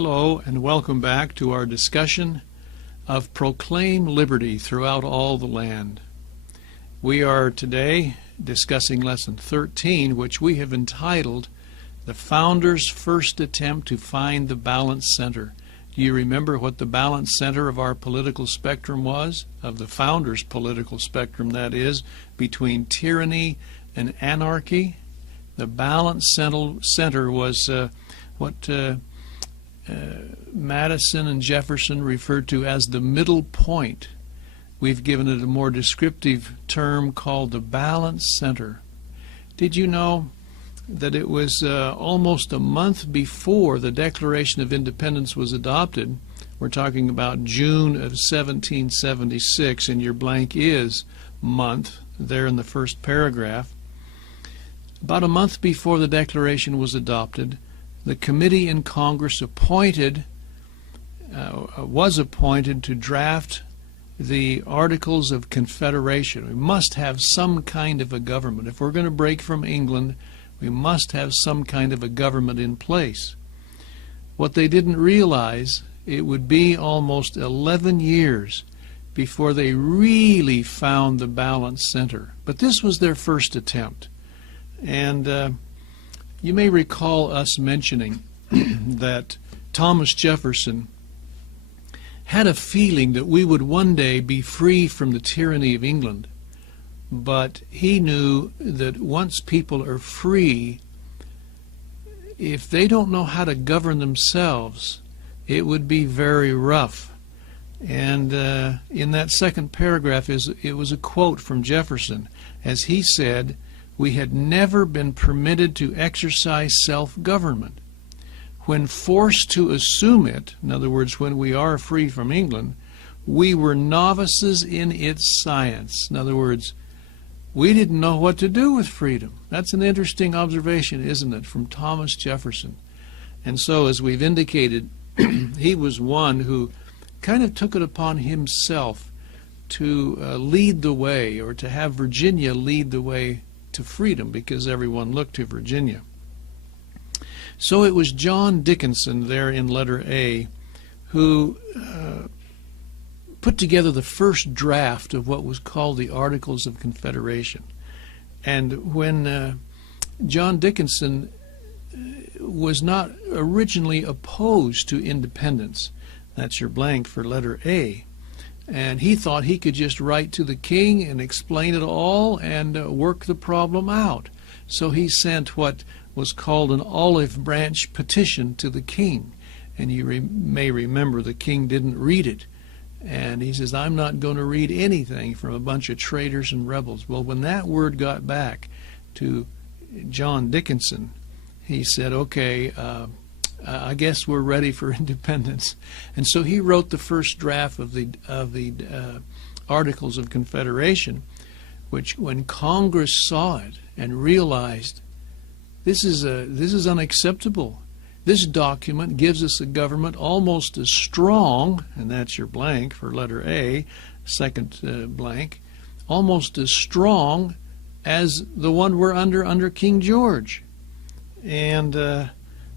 Hello and welcome back to our discussion of Proclaim Liberty Throughout All the Land. We are today discussing Lesson 13, which we have entitled The Founders' First Attempt to Find the Balanced Center. Do you remember what the balanced center of our political spectrum was? Of the Founders' political spectrum, that is, between tyranny and anarchy? The balanced center was what Madison and Jefferson referred to as the middle point. We've given it a more descriptive term called the balanced center. Did you know that it was almost a month before the Declaration of Independence was adopted? We're talking about June of 1776, and your blank is month there in the first paragraph. About a month before the Declaration was adopted, the committee in Congress was appointed to draft the Articles of Confederation. We must have some kind of a government. If we're going to break from England, we must have some kind of a government in place. What they didn't realize, it would be almost 11 years before they really found the balanced center. But this was their first attempt. And you may recall us mentioning that Thomas Jefferson had a feeling that we would one day be free from the tyranny of England. But he knew that once people are free, if they don't know how to govern themselves, it would be very rough. And in that second paragraph, it was a quote from Jefferson, as he said, "We had never been permitted to exercise self-government. When forced to assume it," in other words, when we are free from England, "we were novices in its science." In other words, we didn't know what to do with freedom. That's an interesting observation, isn't it, from Thomas Jefferson. And so, as we've indicated, he was one who kind of took it upon himself to lead the way, or to have Virginia lead the way to freedom, because everyone looked to Virginia. So it was John Dickinson there in letter A who put together the first draft of what was called the Articles of Confederation. And when John Dickinson was not originally opposed to independence, that's your blank for letter A, and he thought he could just write to the king and explain it all and work the problem out. So he sent what was called an olive branch petition to the king. And you may remember the king didn't read it. And he says, "I'm not going to read anything from a bunch of traitors and rebels." Well, when that word got back to John Dickinson, he said, "Okay, I guess we're ready for independence." And so he wrote the first draft of the Articles of Confederation, which, when Congress saw it and realized this is unacceptable, this document gives us a government almost as strong, and that's your blank for letter A, second blank, almost as strong as the one we're under King George. And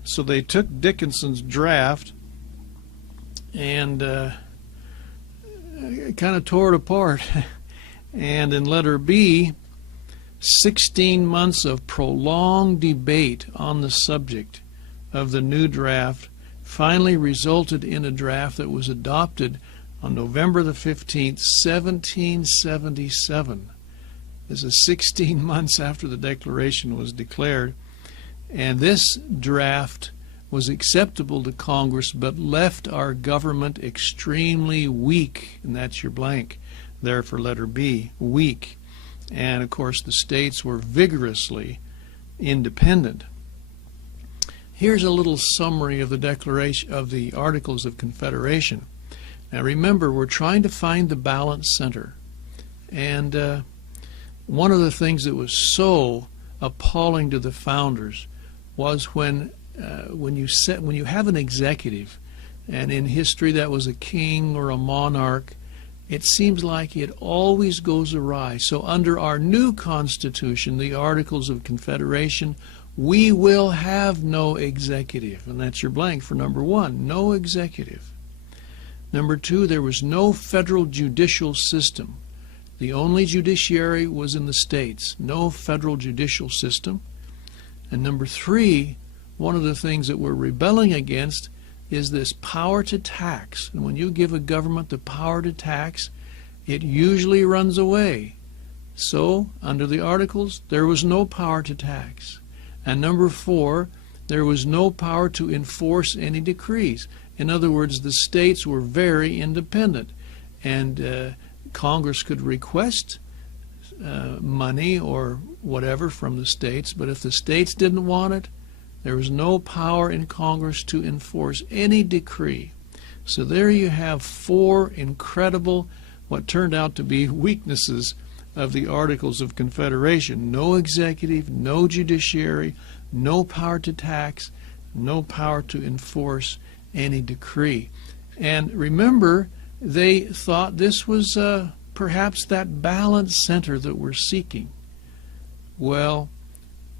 so they took Dickinson's draft and kind of tore it apart. And in letter B, 16 months of prolonged debate on the subject of the new draft finally resulted in a draft that was adopted on November the 15th, 1777. This is 16 months after the Declaration was declared. And this draft was acceptable to Congress, but left our government extremely weak. And that's your blank there for letter B, weak. And of course the states were vigorously independent. Here's a little summary of the Declaration of the Articles of Confederation. Now remember, we're trying to find the balanced center. And one of the things that was so appalling to the founders was when you have an executive, and in history that was a king or a monarch, it seems like it always goes awry. So under our new Constitution, the Articles of Confederation, We will have no executive, and that's your blank for number one, no executive. Number two, there was no federal judicial system. The only judiciary was in the states, no federal judicial system. And number three, one of the things that we're rebelling against is this power to tax. And when you give a government the power to tax, it usually runs away. So, under the Articles, there was no power to tax. And number four, there was no power to enforce any decrees. In other words, the states were very independent, and Congress could request money or whatever from the states, but if the states didn't want it, there was no power in Congress to enforce any decree. So there you have four incredible, what turned out to be weaknesses of the Articles of Confederation. No executive, no judiciary, no power to tax, no power to enforce any decree. And remember, they thought this was perhaps that balance center that we're seeking. Well,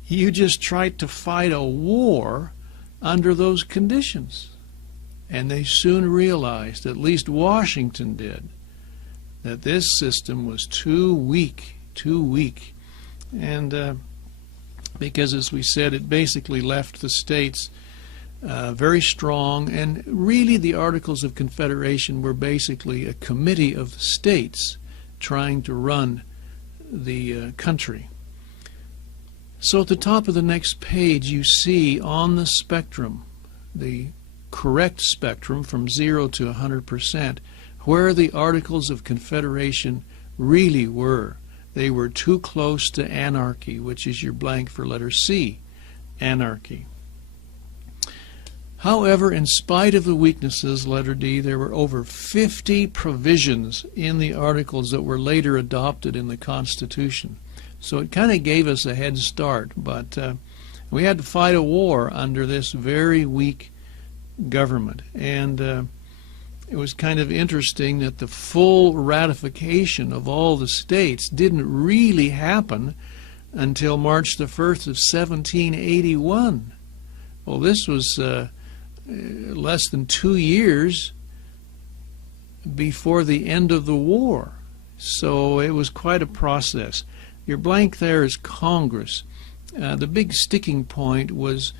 you just tried to fight a war under those conditions. And they soon realized, at least Washington did, that this system was too weak. And because, as we said, it basically left the states very strong, and really the Articles of Confederation were basically a committee of the states trying to run the country. So at the top of the next page you see on the spectrum, the correct spectrum from 0 to 100%, where the Articles of Confederation really were. They were too close to anarchy, which is your blank for letter C, anarchy. However, in spite of the weaknesses, letter D, there were over 50 provisions in the Articles that were later adopted in the Constitution. So it kind of gave us a head start, but we had to fight a war under this very weak government. And it was kind of interesting that the full ratification of all the states didn't really happen until March the 1st of 1781. Well, this was less than 2 years before the end of the war. So it was quite a process. Your blank there is Congress. The big sticking point was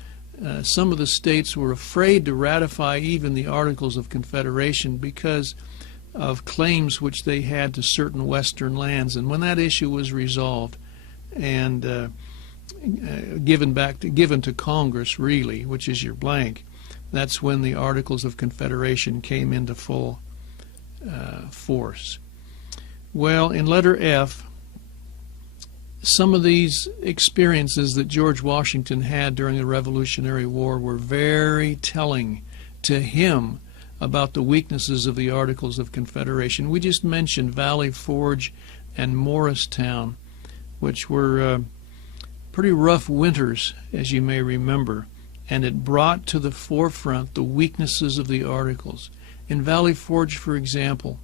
some of the states were afraid to ratify even the Articles of Confederation because of claims which they had to certain western lands. And when that issue was resolved and given to Congress, really, which is your blank, that's when the Articles of Confederation came into full force. Well, in letter F, some of these experiences that George Washington had during the Revolutionary War were very telling to him about the weaknesses of the Articles of Confederation. We just mentioned Valley Forge and Morristown, which were pretty rough winters, as you may remember, and it brought to the forefront the weaknesses of the Articles. In Valley Forge, for example,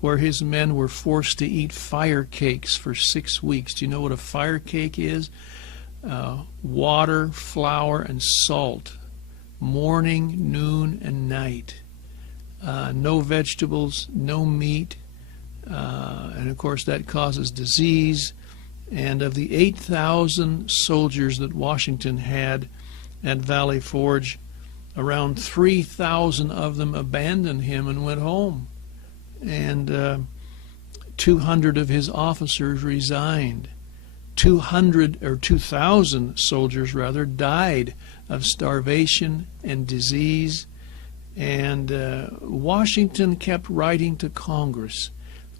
where his men were forced to eat fire cakes for 6 weeks. Do you know what a fire cake is? Water, flour, and salt, morning, noon, and night. No vegetables, no meat, and of course that causes disease. And of the 8,000 soldiers that Washington had at Valley Forge, around 3,000 of them abandoned him and went home. And 200 of his officers resigned. 2,000 soldiers rather died of starvation and disease. And Washington kept writing to Congress,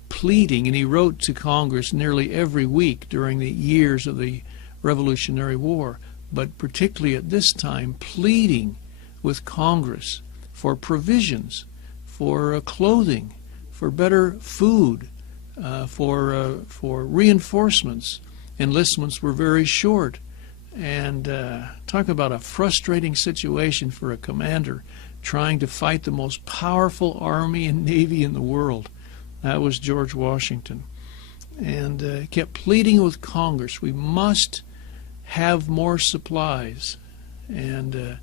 pleading, and he wrote to Congress nearly every week during the years of the Revolutionary War, but particularly at this time, pleading with Congress for provisions, for clothing, for better food, for reinforcements. Enlistments were very short. And talk about a frustrating situation for a commander trying to fight the most powerful army and navy in the world. That was George Washington. And kept pleading with Congress, we must have more supplies. And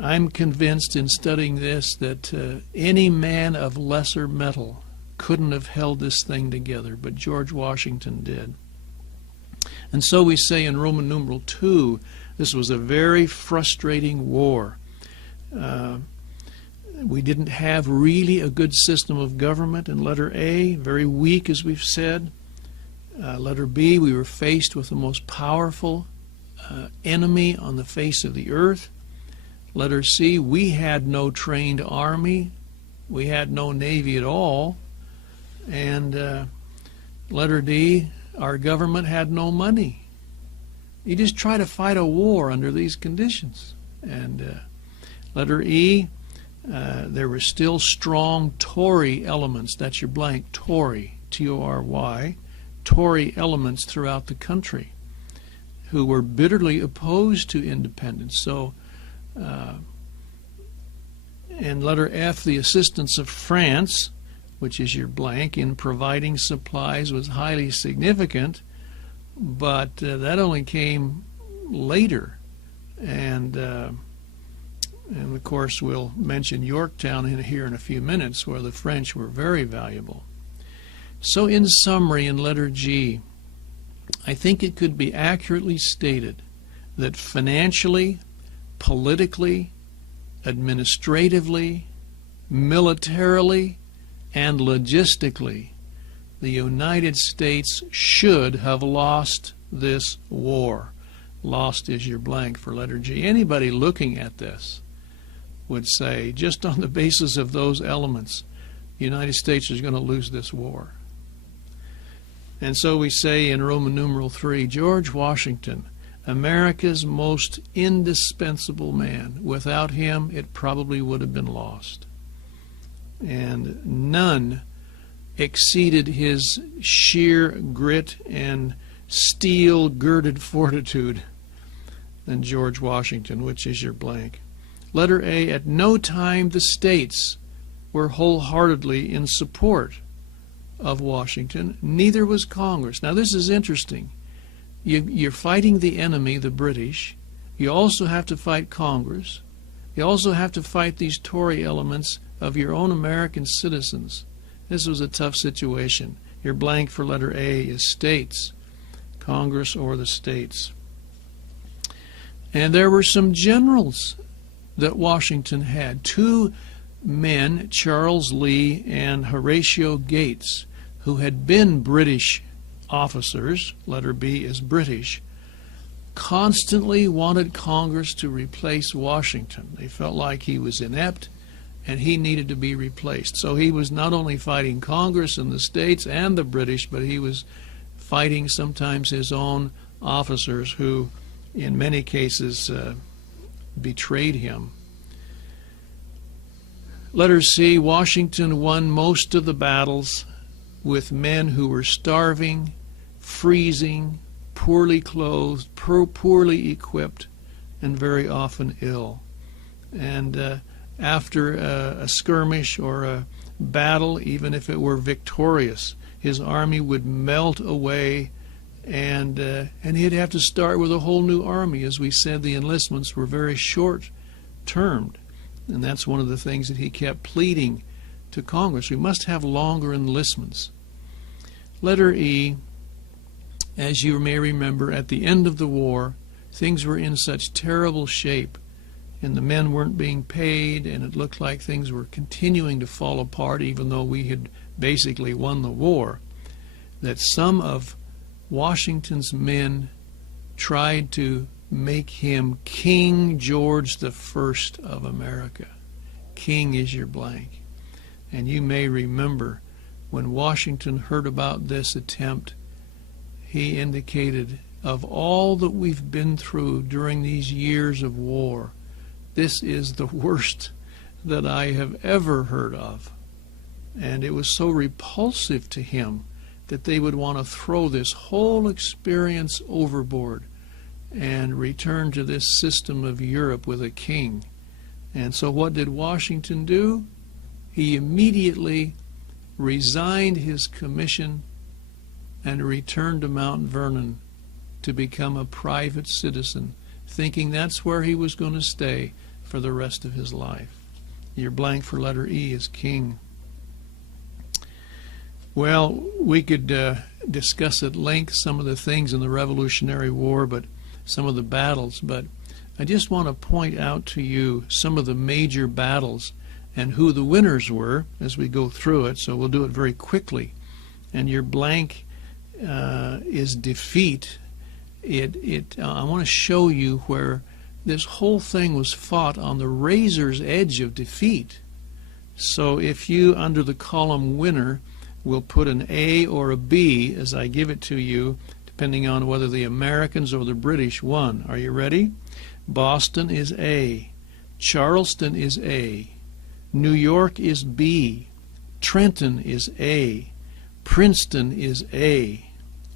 I'm convinced in studying this that any man of lesser mettle couldn't have held this thing together, but George Washington did. And so we say in Roman numeral 2, this was a very frustrating war. We didn't have really a good system of government in letter A, very weak, as we've said. Letter B, we were faced with the most powerful enemy on the face of the earth. Letter C, we had no trained army. We had no navy at all. And letter D, our government had no money. You just try to fight a war under these conditions. And letter E, there were still strong Tory elements. That's your blank, Tory, T-O-R-Y, Tory elements throughout the country who were bitterly opposed to independence. So, and letter F, the assistance of France, which is your blank, in providing supplies was highly significant, but that only came later. And of course, we'll mention Yorktown here in a few minutes, where the French were very valuable. So in summary, in letter G, I think it could be accurately stated that financially, politically, administratively, militarily, and logistically, the United States should have lost this war. Lost is your blank for letter G. Anybody looking at this would say, just on the basis of those elements, the United States is going to lose this war. And so we say in Roman numeral 3, George Washington, America's most indispensable man. Without him, it probably would have been lost. And none exceeded his sheer grit and steel-girded fortitude than George Washington, which is your blank. Letter A, at no time the states were wholeheartedly in support of Washington. Neither was Congress. Now this is interesting. You're fighting the enemy, the British. You also have to fight Congress. You also have to fight these Tory elements of your own American citizens. This was a tough situation. Your blank for letter A is states, Congress or the states. And there were some generals that Washington had. Two men, Charles Lee and Horatio Gates, who had been British officers, letter B is British, constantly wanted Congress to replace Washington. They felt like he was inept and he needed to be replaced. So he was not only fighting Congress and the states and the British, but he was fighting sometimes his own officers who, in many cases, betrayed him. Letter C, Washington won most of the battles with men who were starving, freezing, poorly clothed, poorly equipped, and very often ill. And after a skirmish or a battle, even if it were victorious, his army would melt away, and he'd have to start with a whole new army. As we said, the enlistments were very short-termed, and that's one of the things that he kept pleading to Congress. We must have longer enlistments. Letter E, as you may remember, at the end of the war, things were in such terrible shape, and the men weren't being paid, and it looked like things were continuing to fall apart, even though we had basically won the war, that some of Washington's men tried to make him King George the First of America. King is your blank. And you may remember when Washington heard about this attempt, he indicated, of all that we've been through during these years of war, this is the worst that I have ever heard of. And it was so repulsive to him that they would want to throw this whole experience overboard and return to this system of Europe with a king. And so what did Washington do? He immediately resigned his commission and returned to Mount Vernon to become a private citizen, thinking that's where he was going to stay for the rest of his life. Your blank for letter E is king. Well, we could discuss at length some of the things in the Revolutionary War, but some of the battles, but I just want to point out to you some of the major battles and who the winners were as we go through it, so we'll do it very quickly. And your blank is defeat. I want to show you where this whole thing was fought on the razor's edge of defeat. So if you, under the column winner, will put an A or a B as I give it to you, depending on whether the Americans or the British won. Are you ready? Boston is A. Charleston is A. New York is B. Trenton is A. Princeton is A.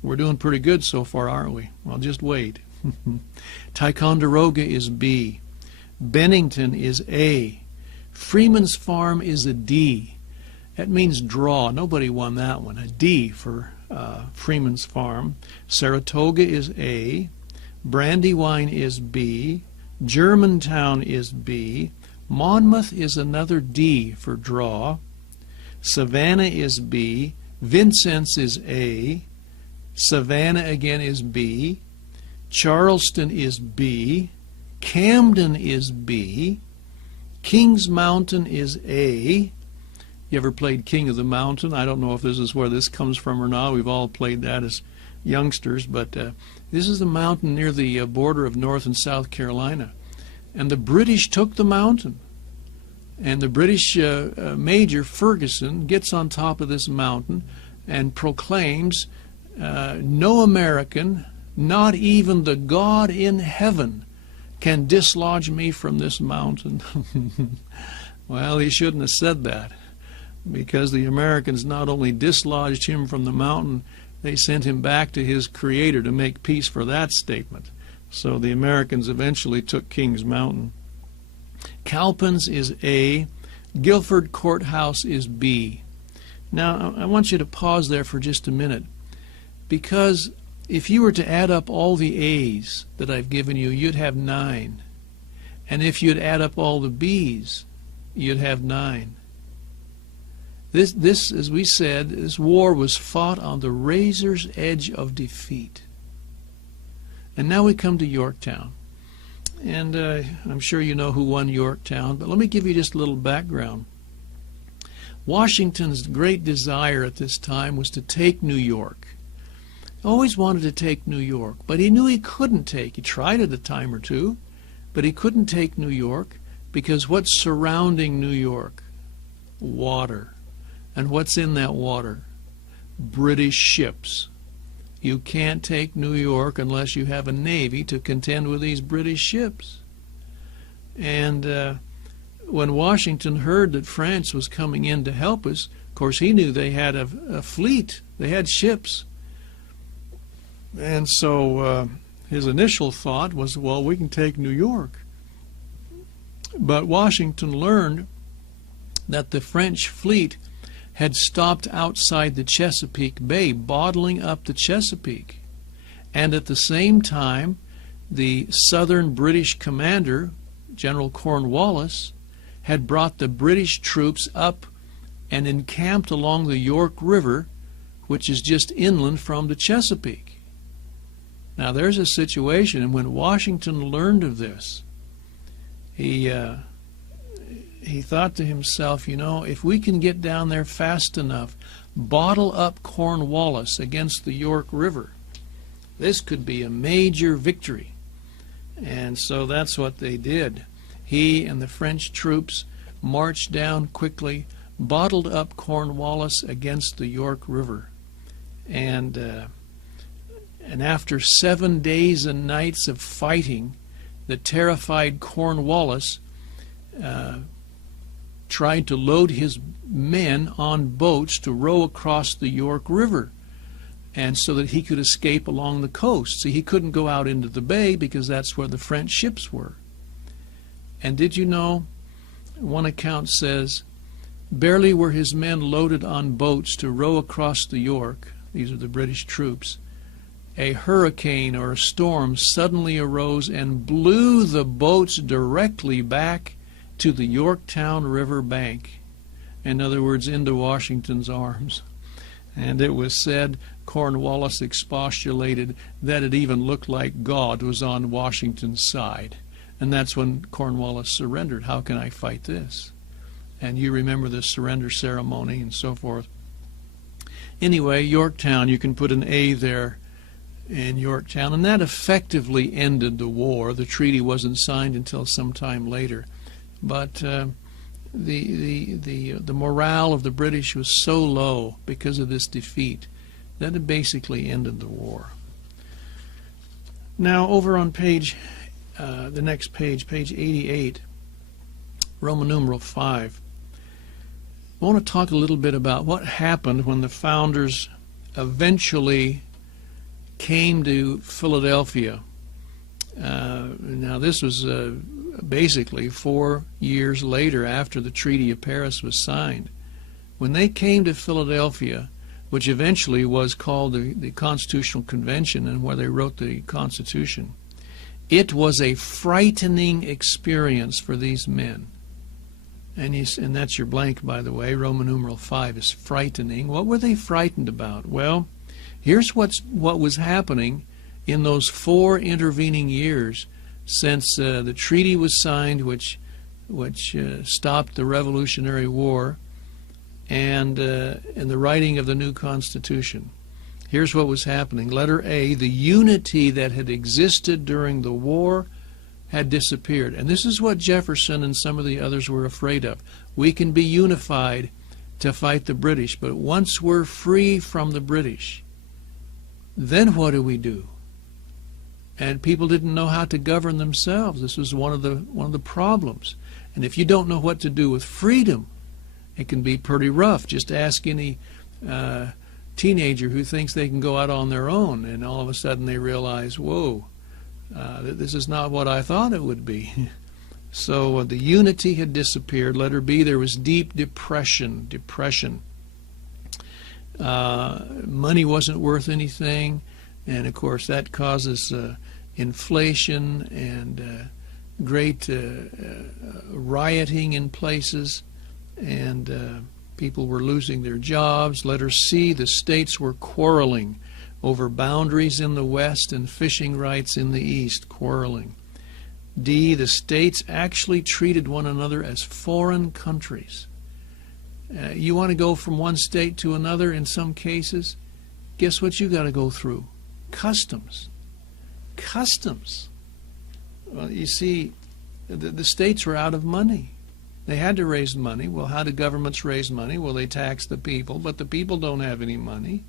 We're doing pretty good so far, aren't we? Well, just wait. Ticonderoga is B. Bennington is A. Freeman's Farm is a D. That means draw. Nobody won that one. A D for Freeman's Farm. Saratoga is A. Brandywine is B. Germantown is B. Monmouth is another D for draw. Savannah is B. Vincennes is A. Savannah again is B. Charleston is B. Camden is B. Kings Mountain is A. You ever played King of the Mountain? I don't know if this is where this comes from or not. We've all played that as youngsters, but this is the mountain near the border of North and South Carolina. And the British took the mountain. And the British Major Ferguson gets on top of this mountain and proclaims, no American, not even the God in heaven, can dislodge me from this mountain. Well, he shouldn't have said that, because the Americans not only dislodged him from the mountain, they sent him back to his creator to make peace for that statement. So the Americans eventually took Kings Mountain. Cowpens is A. Guilford Courthouse is B. Now, I want you to pause there for just a minute, because if you were to add up all the A's that I've given you, you'd have 9. And if you'd add up all the B's, you'd have 9. This, as we said, this war was fought on the razor's edge of defeat. And now we come to Yorktown. And I'm sure you know who won Yorktown, but let me give you just a little background. Washington's great desire at this time was to take New York. He always wanted to take New York, but he knew he couldn't take. He tried it a time or two, but he couldn't take New York because what's surrounding New York? Water. And what's in that water? British ships. You can't take New York unless you have a navy to contend with these British ships. And when Washington heard that France was coming in to help us, of course he knew they had a fleet. They had ships. And so his initial thought was, well, we can take New York. But Washington learned that the French fleet had stopped outside the Chesapeake Bay, bottling up the Chesapeake. And at the same time, the southern British commander, General Cornwallis, had brought the British troops up and encamped along the York River, which is just inland from the Chesapeake. Now there's a situation, and when Washington learned of this, he thought to himself, you know, if we can get down there fast enough, bottle up Cornwallis against the York River, this could be a major victory. And so that's what they did. He and the French troops marched down quickly, bottled up Cornwallis against the York River. And after 7 days and nights of fighting, the terrified Cornwallis tried to load his men on boats to row across the York River, and so that he could escape along the coast. See, he couldn't go out into the bay because that's where the French ships were. And did you know, one account says, barely were his men loaded on boats to row across the York, these are the British troops, a hurricane or a storm suddenly arose and blew the boats directly back to the Yorktown River bank. In other words, into Washington's arms. And it was said, Cornwallis expostulated, that it even looked like God was on Washington's side. And that's when Cornwallis surrendered. How can I fight this? And you remember the surrender ceremony and so forth. Anyway, Yorktown, you can put an A there in Yorktown, and that effectively ended the war. The treaty wasn't signed until some time later. But the morale of the British was so low because of this defeat that it basically ended the war. Now, over on the next page, page 88, Roman numeral 5, I want to talk a little bit about what happened when the founders eventually came to Philadelphia. Now, this was basically 4 years later after the Treaty of Paris was signed. When they came to Philadelphia, which eventually was called the Constitutional Convention and where they wrote the Constitution, it was a frightening experience for these men. And that's your blank, by the way. Roman numeral 5 is frightening. What were they frightened about? Well, here's what was happening in those 4 intervening years since the treaty was signed, which stopped the Revolutionary War, and the writing of the new Constitution. Here's what was happening. Letter A, the unity that had existed during the war had disappeared. And this is what Jefferson and some of the others were afraid of. We can be unified to fight the British, but once we're free from the British, then what do we do? And people didn't know how to govern themselves. This was one of the problems. And if you don't know what to do with freedom, it can be pretty rough. Just ask any teenager who thinks they can go out on their own, and all of a sudden they realize, whoa, this is not what I thought it would be. So the unity had disappeared. Letter B, there was deep depression. Money wasn't worth anything, and of course that causes inflation and great rioting in places, and people were losing their jobs. Letter C, the states were quarreling over boundaries in the west and fishing rights in the east, quarreling. D, the states actually treated one another as foreign countries. You want to go from one state to another in some cases? Guess what you got to go through? Customs. Customs. Well, you see, the states were out of money. They had to raise money. Well, how do governments raise money? Well, they tax the people, but the people don't have any money.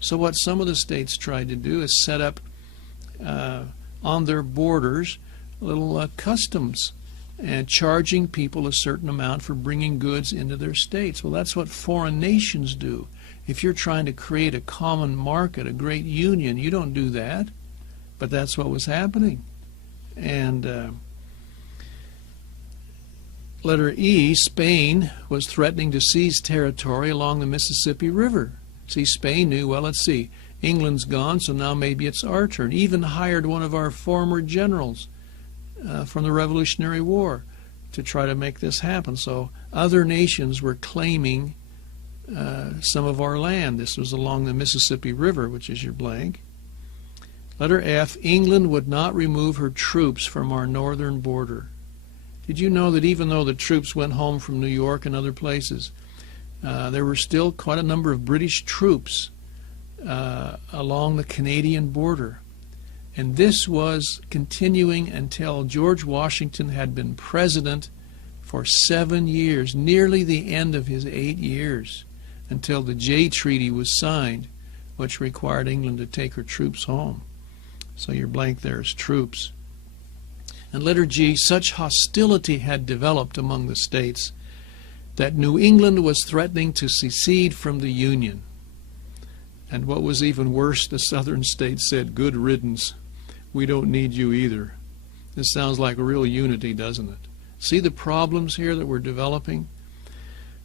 So what some of the states tried to do is set up on their borders little customs and charging people a certain amount for bringing goods into their states. Well, that's what foreign nations do. If you're trying to create a common market, a great union, you don't do that. But that's what was happening. And letter E, Spain was threatening to seize territory along the Mississippi River. See, Spain knew, well, let's see, England's gone, so now maybe it's our turn. Even hired one of our former generals from the Revolutionary War to try to make this happen. So other nations were claiming some of our land. This was along the Mississippi River, which is your blank. Letter F, England would not remove her troops from our northern border. Did you know that even though the troops went home from New York and other places, there were still quite a number of British troops along the Canadian border? And this was continuing until George Washington had been president for 7 years, nearly the end of his 8 years, until the Jay Treaty was signed, which required England to take her troops home. So your blank there is troops. And letter G, such hostility had developed among the states that New England was threatening to secede from the Union. And what was even worse, the southern states said, good riddance. We don't need you either. This sounds like real unity, doesn't it? See the problems here that we're developing?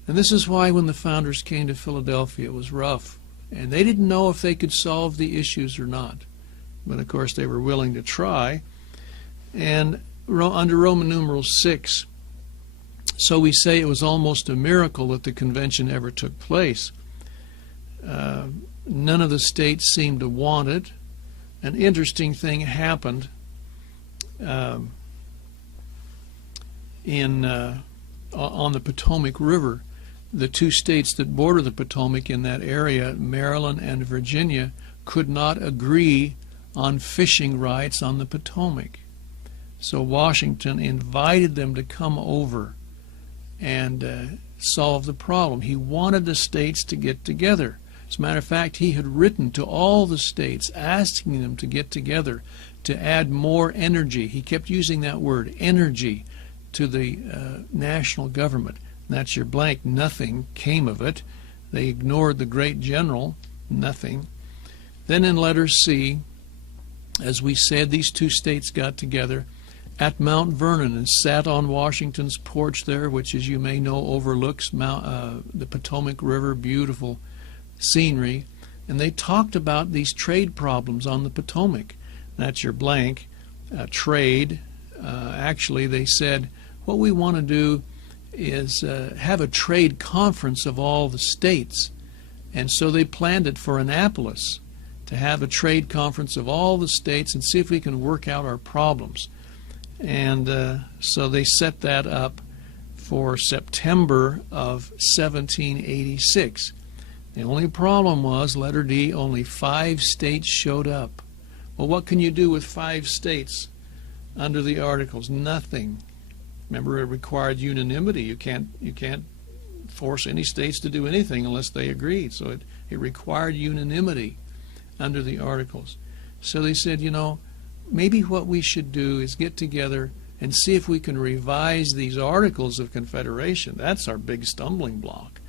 And this is why when the founders came to Philadelphia, it was rough. And they didn't know if they could solve the issues or not. but of course they were willing to try. And under Roman numeral 6, so we say it was almost a miracle that the convention ever took place. None of the states seemed to want it. An interesting thing happened on the Potomac River. The two states that border the Potomac in that area, Maryland and Virginia, could not agree on fishing rights on the Potomac. So Washington invited them to come over and solve the problem. He wanted the states to get together. As a matter of fact, he had written to all the states asking them to get together to add more energy. He kept using that word, energy, to the national government. And that's your blank. Nothing came of it. They ignored the great general. Nothing. Then in letter C, as we said, these two states got together at Mount Vernon and sat on Washington's porch there, which, as you may know, overlooks the Potomac River, beautiful scenery. And they talked about these trade problems on the Potomac. That's your blank. Trade. Actually, they said, what we want to do is have a trade conference of all the states. And so they planned it for Annapolis, to have a trade conference of all the states and see if we can work out our problems. And so they set that up for September of 1786. The only problem was, letter D, only 5 states showed up. Well, what can you do with 5 states under the Articles? Nothing. Remember, it required unanimity. You can't force any states to do anything unless they agreed. So it required unanimity under the Articles. So they said, you know, maybe what we should do is get together and see if we can revise these Articles of Confederation. That's our big stumbling block.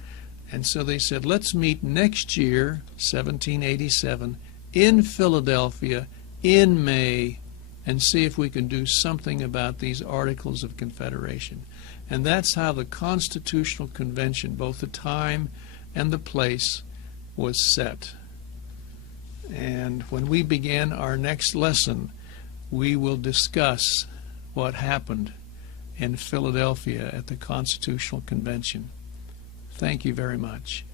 And so they said, let's meet next year, 1787, in Philadelphia in May, and see if we can do something about these Articles of Confederation. And that's how the Constitutional Convention, both the time and the place, was set. And when we begin our next lesson, we will discuss what happened in Philadelphia at the Constitutional Convention. Thank you very much.